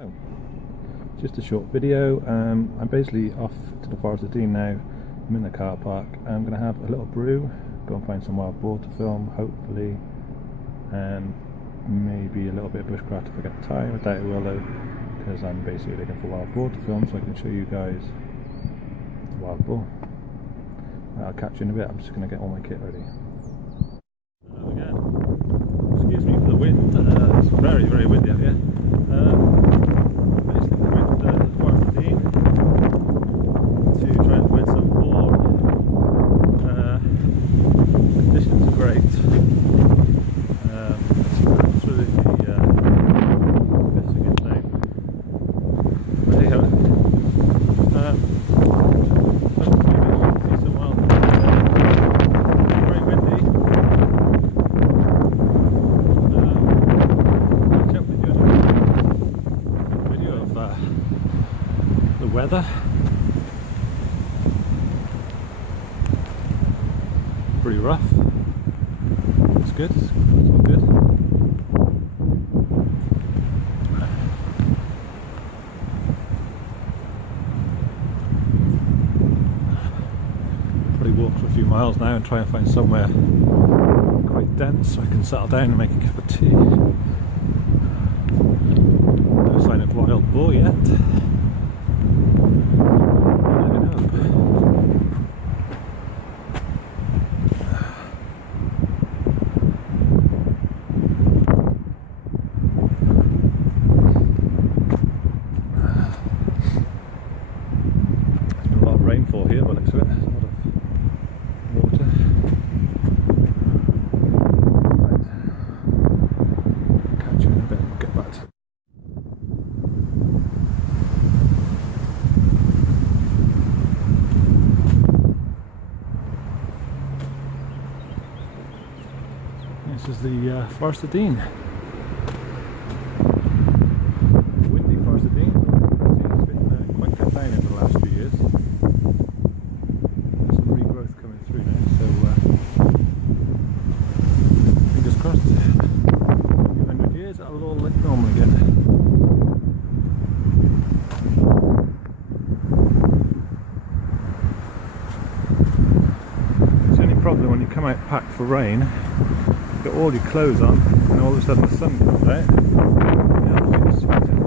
So, just a short video. I'm basically off to the Forest of Dean now. I'm in the car park. I'm going to have a little brew, go and find some wild boar to film, hopefully, and maybe a little bit of bushcraft if I get time. I doubt it will though, because I'm basically looking for wild boar to film so I can show you guys the wild boar. I'll catch you in a bit. I'm just going to get all my kit ready. Hello again. Excuse me for the wind. It's very, very windy out here. Basically, I went to the Forest of Dean to try and find some boar. Conditions are great. It's really the best we can say. But hey ho. Weather. Pretty rough. It's good. It's all good. Probably walk for a few miles now and try and find somewhere quite dense so I can settle down and make a cup of tea. No sign of wild boar yet. Rainfall here, but looks of it. There's a lot of water. Right. Catch you in a bit and we'll get back to it. This is the Forest of Dean. Windy Forest of Dean. It's been quite cut down over the last few years. Coming through now, so fingers crossed. A few hundred years, it'll all look normal again. It's the only problem when you come out packed for rain, you've got all your clothes on, and all of a sudden the sun comes out. You're absolutely sweating.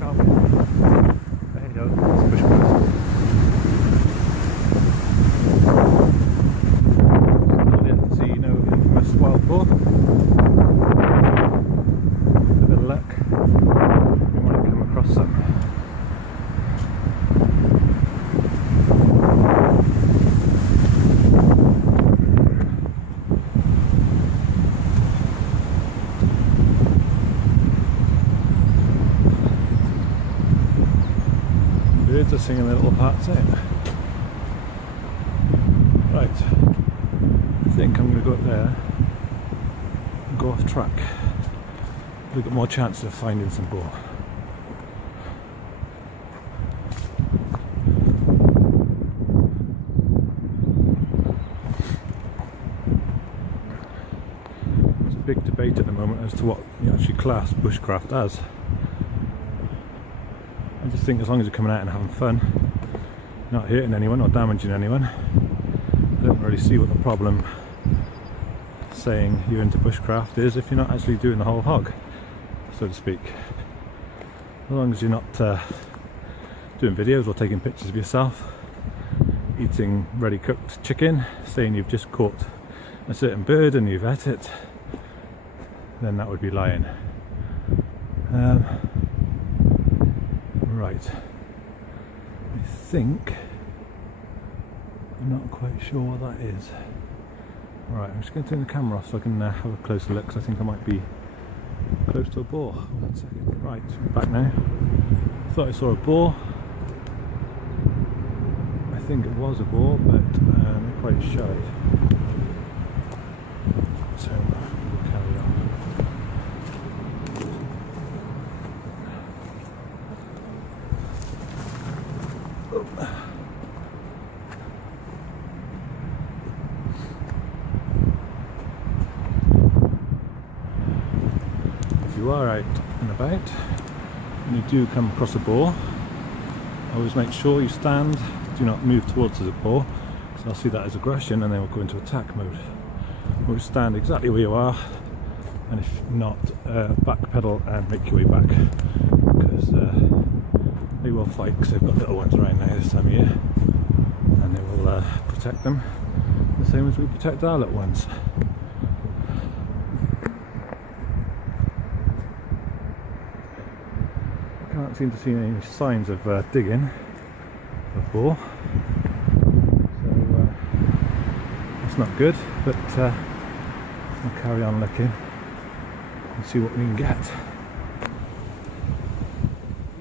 Can't be. There you go, it's bushcraft. Wild boar. With a bit of luck, we might come across some. Birds are singing their little parts out. Right, I think I'm going to go up there. Go off track. We've got more chance of finding some boar. There's a big debate at the moment as to what you actually class bushcraft as. I just think as long as you're coming out and having fun, not hurting anyone or damaging anyone, I don't really see what the problem saying you're into bushcraft is if you're not actually doing the whole hog, so to speak. As long as you're not doing videos or taking pictures of yourself eating ready cooked chicken, saying you've just caught a certain bird and you've ate it, then that would be lying. Right, I think I'm not quite sure what that is. Alright, I'm just going to turn the camera off so I can have a closer look, because I think I might be close to a boar. 1 second. Right, I'm back now. Thought I saw a boar. I think it was a boar, but I'm quite shy. So we'll carry on. Oh. are out and about and you do come across a boar, always make sure you stand, do not move towards the boar, so I'll see that as aggression and then we'll go into attack mode. We'll stand exactly where you are, and if not, backpedal and make your way back, because they will fight because they've got little ones around now this time of year, and they will protect them the same as we protect our little ones. I can't seem to see any signs of digging of boar, so that's not good, but we'll carry on looking and see what we can get.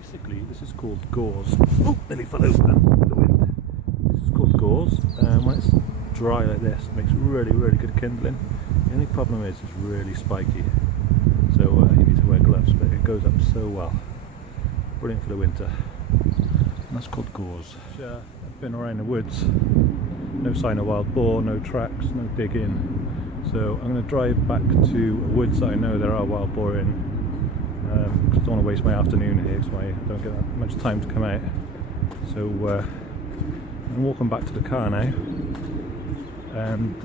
Basically, this is called gauze. Oh, nearly fell over with the wind. This is called gauze, and when it's dry like this, it makes really good kindling. The only problem is it's really spiky, so you need to wear gloves, but it goes up so well. Brilliant for the winter. And that's called gauze. I've been around the woods, no sign of wild boar, no tracks, no digging. So I'm going to drive back to a woods that I know there are wild boar in, because I don't want to waste my afternoon here, because I don't get that much time to come out. So I'm walking back to the car now and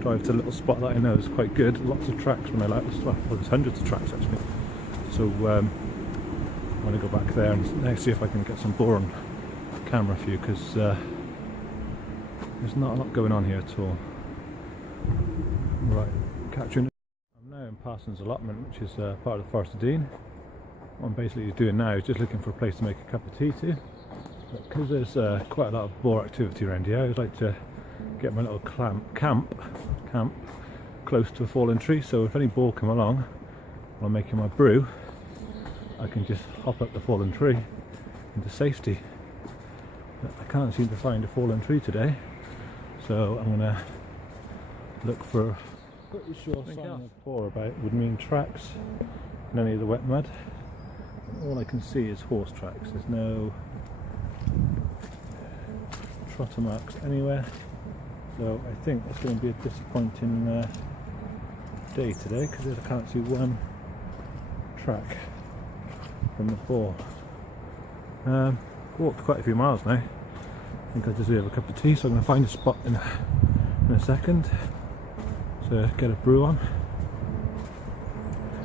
drive to a little spot that I know is quite good. Lots of tracks when I like this stuff. Well, there's hundreds of tracks actually. So I'm going to go back there and see if I can get some boar on camera for you, because there's not a lot going on here at all. Right, capturing. I'm now in Parsons' allotment, which is part of the Forest of Dean. What I'm basically doing now is just looking for a place to make a cup of tea to. Because there's quite a lot of boar activity around here, I would like to get my little camp close to a fallen tree, so if any boar come along while I'm making my brew, I can just hop up the fallen tree into safety. But I can't seem to find a fallen tree today, so I'm going to look for pretty sure sign of boar about would mean tracks in any of the wet mud. All I can see is horse tracks. There's no trotter marks anywhere, so I think it's going to be a disappointing day today, because I can't see one track from the boar. Walked quite a few miles now. I think I deserve a cup of tea, so I'm going to find a spot in a second to get a brew on.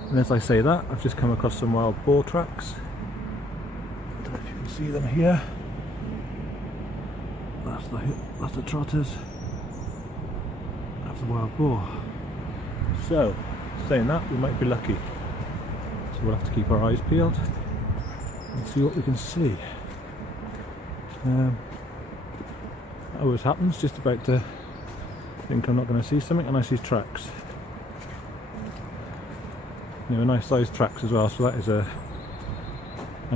And as I say that, I've just come across some wild boar tracks. I don't know if you can see them here. That's the trotters. That's the wild boar. So, saying that, we might be lucky. So we'll have to keep our eyes peeled and see what we can see. That always happens, just about to think I'm not going to see something and I see tracks. You know, nice sized tracks as well, so that is an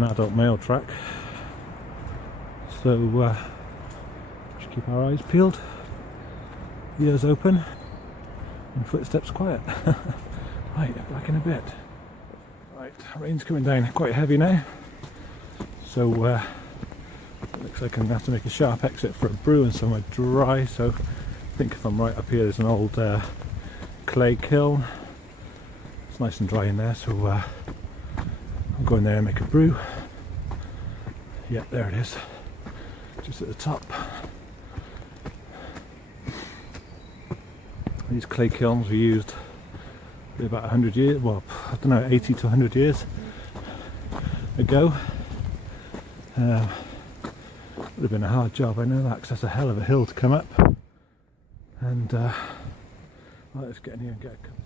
adult male track. So just keep our eyes peeled, ears open and footsteps quiet. Right, back in a bit. Right, rain's coming down quite heavy now, so it looks like I'm going to have to make a sharp exit for a brew and somewhere dry. So I think if I'm right up here, there's an old clay kiln. It's nice and dry in there, so I'll go in there and make a brew. Yeah, there it is, just at the top. These clay kilns were used about 100 years, well, I don't know, 80 to 100 years ago. Would have been a hard job, I know that, because that's a hell of a hill to come up. And let's get in here and get a cup of tea.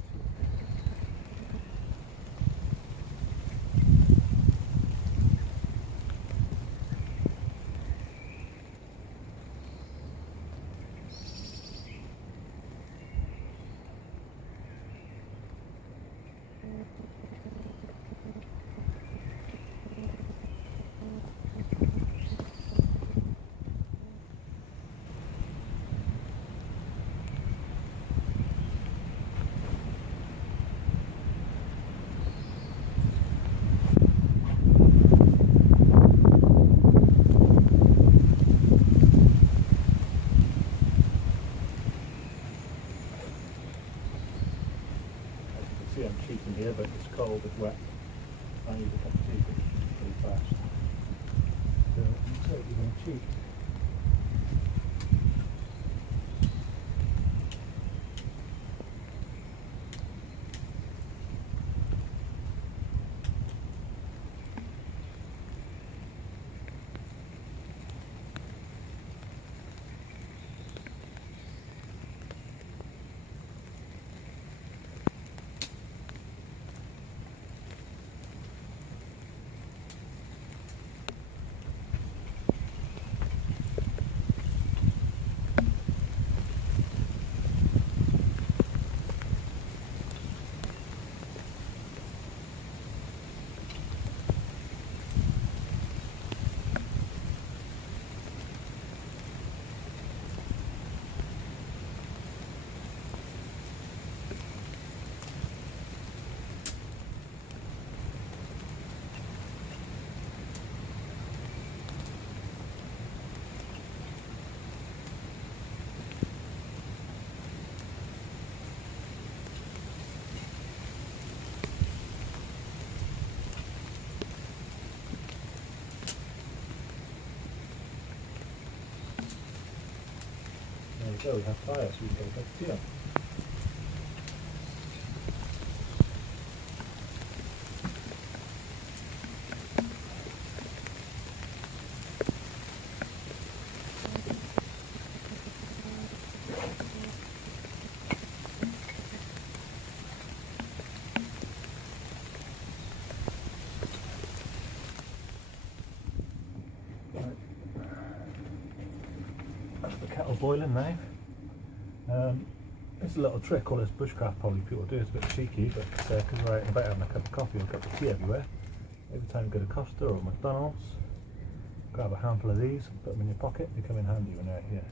I need a cup of tea pretty fast. So I'm totally going to cheat. There you go, we have fire, so we can get a cup of tea on. That's the kettle boiling now. It's a little trick all this bushcraft probably people do. It's a bit cheeky, but because we're out and about having a cup of coffee or a cup of tea everywhere, every time you go to Costa or McDonald's, grab a handful of these and put them in your pocket. They come in handy when you're out here.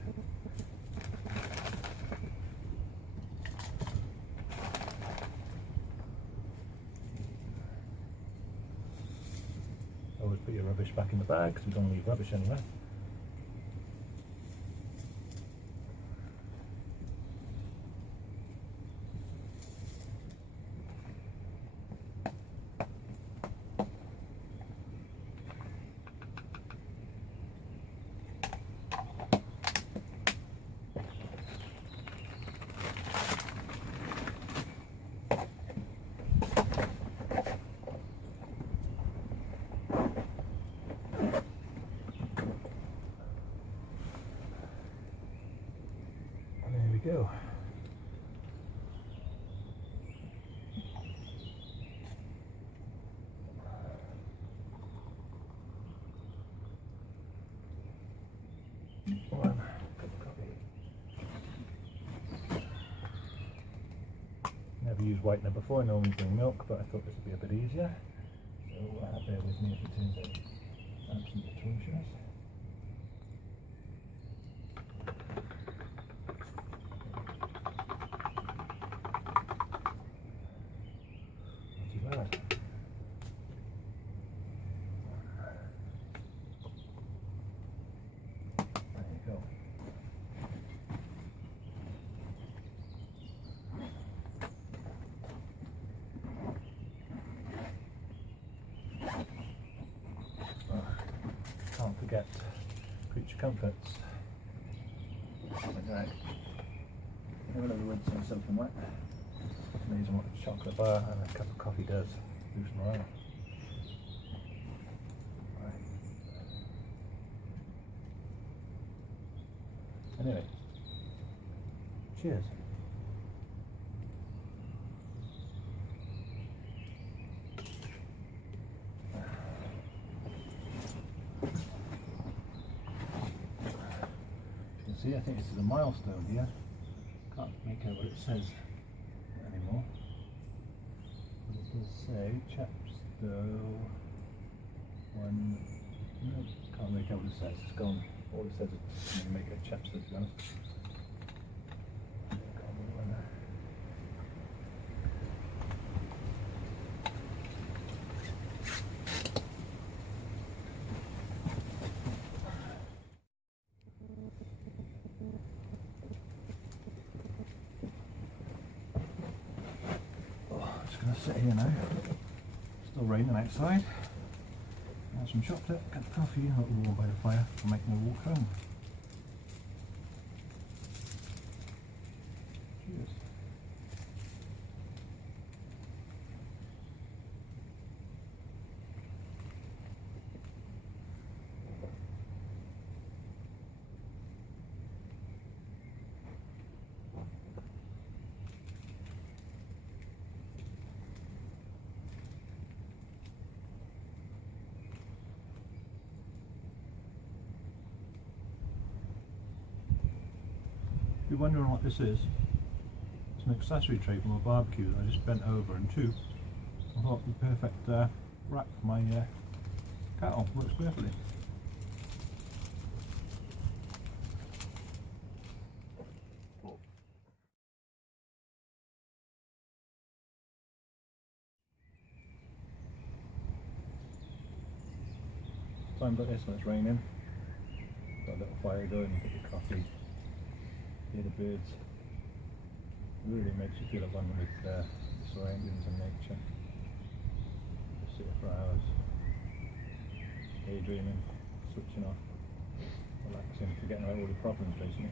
Always put your rubbish back in the bag because we don't want to leave rubbish anywhere. Go. One cup of coffee. Never used whitener before, I normally bring milk, but I thought this would be a bit easier. So bear with me if it turns out absolutely atrocious. Can't forget creature comforts. Right. Never know the rinse on something wet. It's amazing what a chocolate bar and a cup of coffee does. Boost morale. Right. Anyway, cheers. See, I think this is a milestone here. Can't make out what it says anymore. But it does say chapstow one. No, can't make out what it says. It's gone. All it says is make a chapstow, to be honest. Sit here now. Still little raining outside. Have some chocolate, get the coffee, a little warm by the fire, and make my walk home. Cheers. If you're wondering what this is, it's an accessory tray from a barbecue that I just bent over in two. I thought it'd be perfect rack for my kettle, works perfectly. Times like this when it's raining, got a little fire going, get your coffee, hear the birds. It really makes you feel at one with the surroundings and nature. Just sit for hours, daydreaming, switching off, relaxing, forgetting about all the problems basically.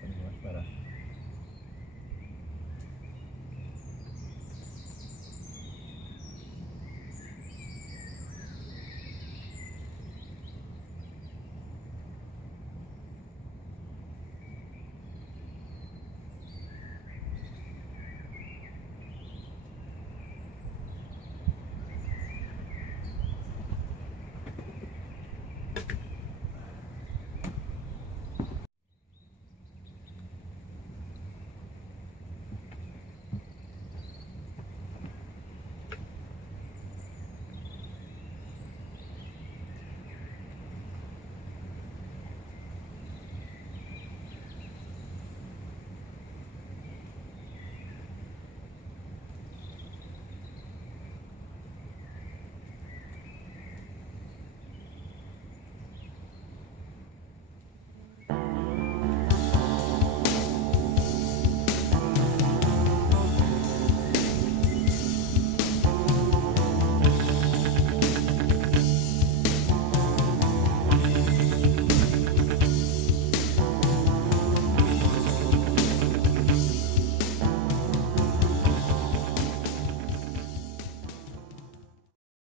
Things are much better.